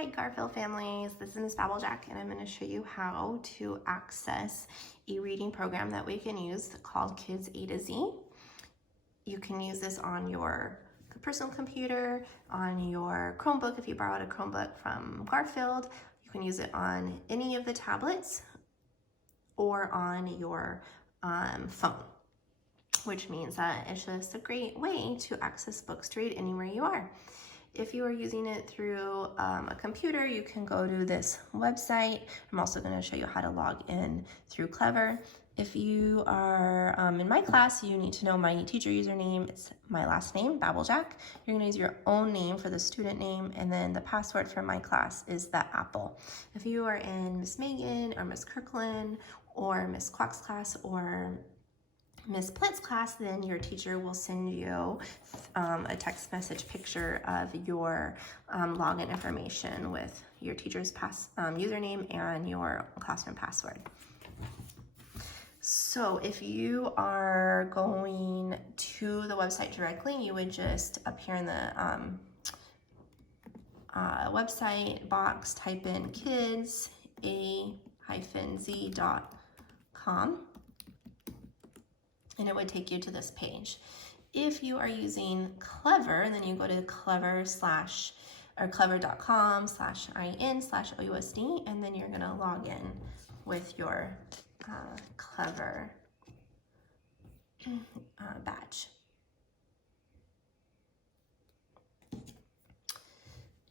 Hi Garfield families, this is Miss Babblejack and I'm going to show you how to access a reading program that we can use called KidsA-Z. You can use this on your personal computer, on your Chromebook if you borrowed a Chromebook from Garfield. You can use it on any of the tablets or on your phone, which means that it's just a great way to access books to read anywhere you are. If you are using it through a computer, you can go to this website. I'm also going to show you how to log in through Clever. If you are in my class, you need to know my teacher username. It's my last name, Babblejack. You're going to use your own name for the student name, and then the password for my class is the apple. If you are in Miss Megan or Miss Kirkland or Miss Clark's class or Miss Plint's class, then your teacher will send you a text message picture of your login information with your teacher's username and your classroom password. So if you are going to the website directly, you would just up here in the website box, type in KidsA-Z.com. and it would take you to this page. If you are using Clever, then you go to clever.com/in/OUSD, and then you're gonna log in with your Clever badge.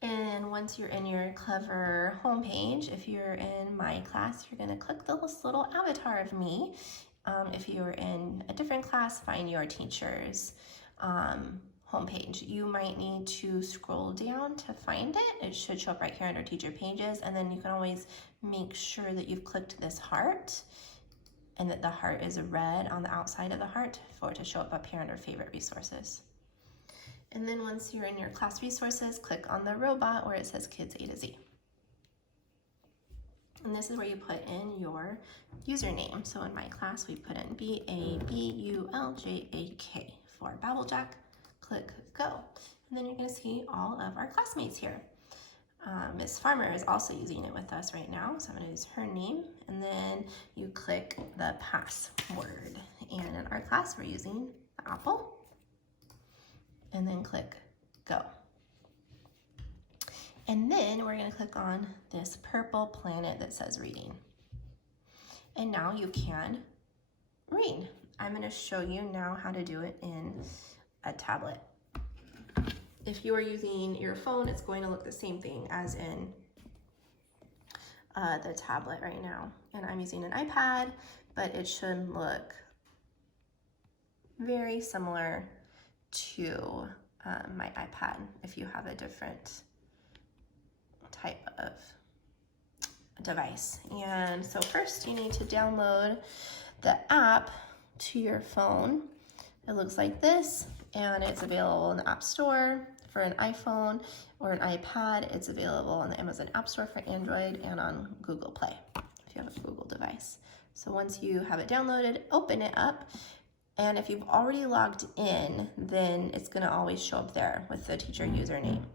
And once you're in your Clever homepage, if you're in my class, you're gonna click this little avatar of me. If you're in a different class, find your teacher's homepage. You might need to scroll down to find it. It should show up right here under teacher pages, and then you can always make sure that you've clicked this heart and that the heart is red on the outside of the heart for it to show up here under favorite resources. And then once you're in your class resources, click on the robot where it says KidsA-Z. And this is where you put in your username. So in my class, we put in BABULJAK for Babblejack. Click go. And then you're gonna see all of our classmates here. Miss Farmer is also using it with us right now. So I'm gonna use her name. And then you click the password. And in our class, we're using the apple. And then click go. And then we're gonna click on this purple planet that says reading. And now you can read. I'm gonna show you now how to do it in a tablet. If you are using your phone, it's going to look the same thing as in the tablet right now. And I'm using an iPad, but it should look very similar to my iPad if you have a different type of device. And so first you need to download the app to your phone. It looks like this, and it's available in the App Store for an iPhone or an iPad. It's available on the Amazon App Store for Android and on Google Play if you have a Google device. So once you have it downloaded, open it up. And if you've already logged in, then it's gonna always show up there with the teacher username.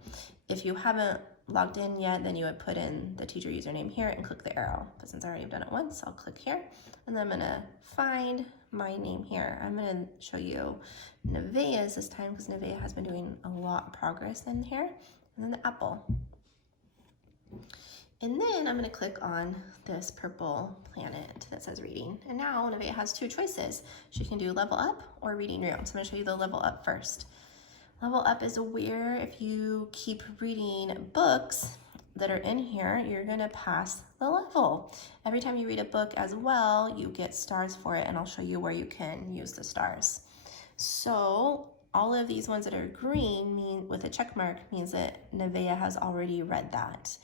If you haven't logged in yet, then you would put in the teacher username here and click the arrow. But since I already have done it once, I'll click here. And then I'm gonna find my name here. I'm gonna show you Nevaeh's this time because Nevaeh has been doing a lot of progress in here. And then the apple. And then I'm gonna click on this purple planet that says reading. And now Nevaeh has two choices. She can do level up or reading room. So I'm gonna show you the level up first. Level up is where if you keep reading books that are in here, you're gonna pass the level. Every time you read a book as well, you get stars for it, and I'll show you where you can use the stars. So all of these ones that are green mean with a check mark means that Nevaeh has already read that.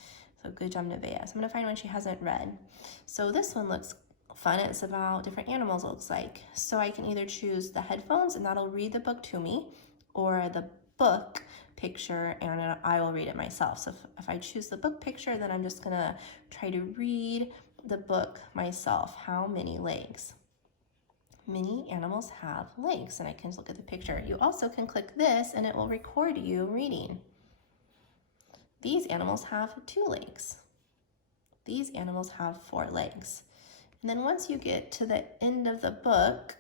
So good job, Nevaeh. So I'm gonna find one she hasn't read. So this one looks fun. It's about different animals, it looks like. So I can either choose the headphones and that'll read the book to me, or the book picture and I will read it myself. So if I choose the book picture, then I'm just gonna try to read the book myself. How many legs? Many animals have legs, and I can look at the picture. You also can click this and it will record you reading. These animals have 2 legs. These animals have 4 legs. And then once you get to the end of the book,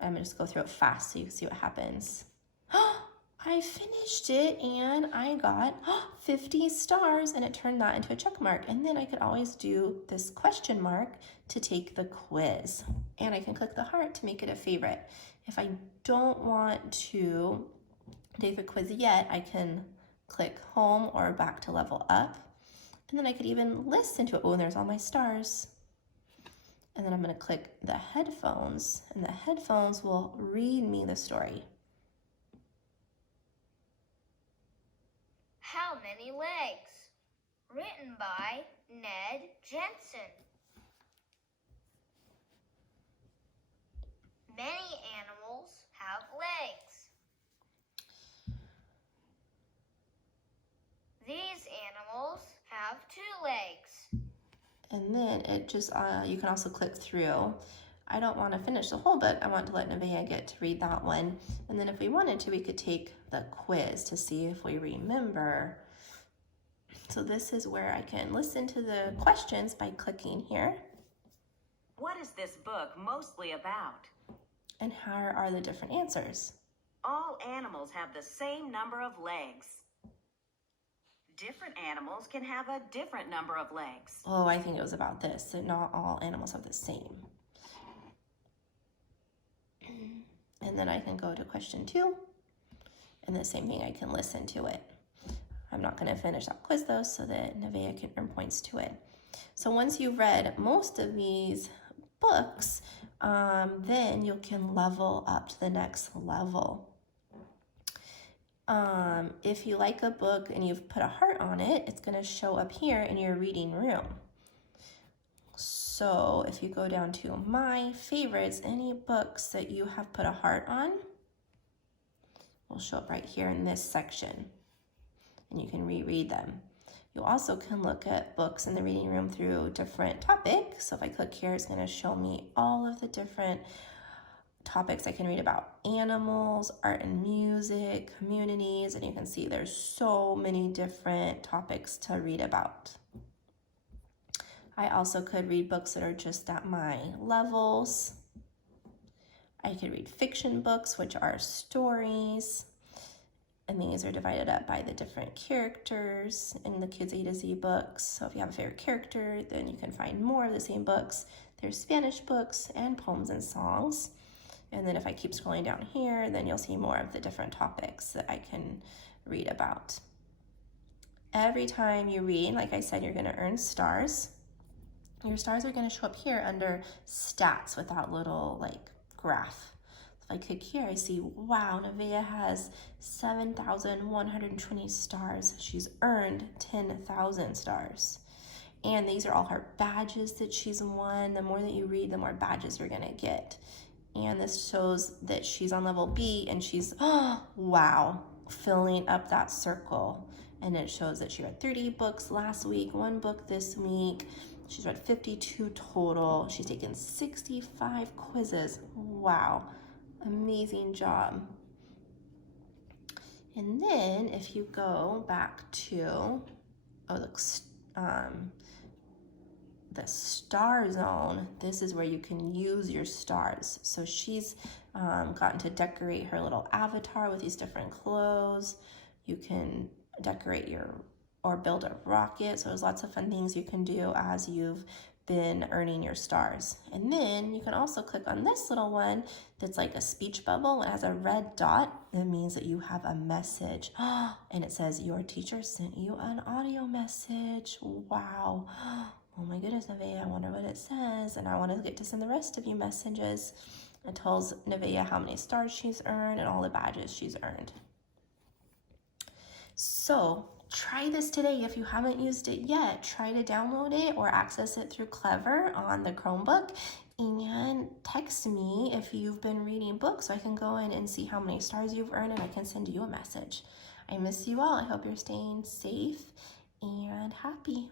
I'm gonna just go through it fast so you can see what happens. I finished it and I got 50 stars, and it turned that into a check mark. And then I could always do this question mark to take the quiz. And I can click the heart to make it a favorite. If I don't want to take the quiz yet, I can click home or back to level up. And then I could even listen to it. Oh, and there's all my stars. And then I'm gonna click the headphones, and the headphones will read me the story. How Many Legs? Written by Ned Jensen. Many animals have legs. These animals have 2 legs. And then it just, you can also click through. I don't want to finish the whole book. I want to let Nevaeh get to read that one. And then if we wanted to, we could take the quiz to see if we remember. So this is where I can listen to the questions by clicking here. What is this book mostly about? And how are the different answers? All animals have the same number of legs. Different animals can have a different number of legs. Oh, I think it was about this, that not all animals have the same. And then I can go to question 2, and the same thing, I can listen to it. I'm not going to finish that quiz though, so that Nevaeh can earn points to it. So once you've read most of these books, then you can level up to the next level. If you like a book and you've put a heart on it, it's going to show up here in your reading room. So if you go down to my favorites, any books that you have put a heart on will show up right here in this section, and you can reread them. You also can look at books in the reading room through different topics. So if I click here, it's going to show me all of the different topics I can read about: animals, art and music, communities, and you can see there's so many different topics to read about. I also could read books that are just at my levels. I could read fiction books, which are stories, and these are divided up by the different characters in the Kids A-Z books. So if you have a favorite character, then you can find more of the same books. There's Spanish books and poems and songs. And then if I keep scrolling down here, then you'll see more of the different topics that I can read about. Every time you read, like I said, you're going to earn stars. Your stars are going to show up here under stats with that little graph. If I click here, I see, wow, Nevaeh has 7,120 stars. She's earned 10,000 stars. And these are all her badges that she's won. The more that you read, the more badges you're going to get. And this shows that she's on level B, and she's, wow, filling up that circle. And it shows that she read 30 books last week, 1 book this week. She's read 52 total. She's taken 65 quizzes. Wow, amazing job. And then if you go back to, the star zone, this is where you can use your stars. So she's gotten to decorate her little avatar with these different clothes. You can decorate or build a rocket. So there's lots of fun things you can do as you've been earning your stars. And then you can also click on this little one that's like a speech bubble. It has a red dot. That means that you have a message. And it says, your teacher sent you an audio message. Wow. Oh my goodness, Nevaeh, I wonder what it says. And I want to get to send the rest of you messages. It tells Nevaeh how many stars she's earned and all the badges she's earned. So try this today. If you haven't used it yet, try to download it or access it through Clever on the Chromebook, and text me if you've been reading books so I can go in and see how many stars you've earned, and I can send you a message. I miss you all. I hope you're staying safe and happy.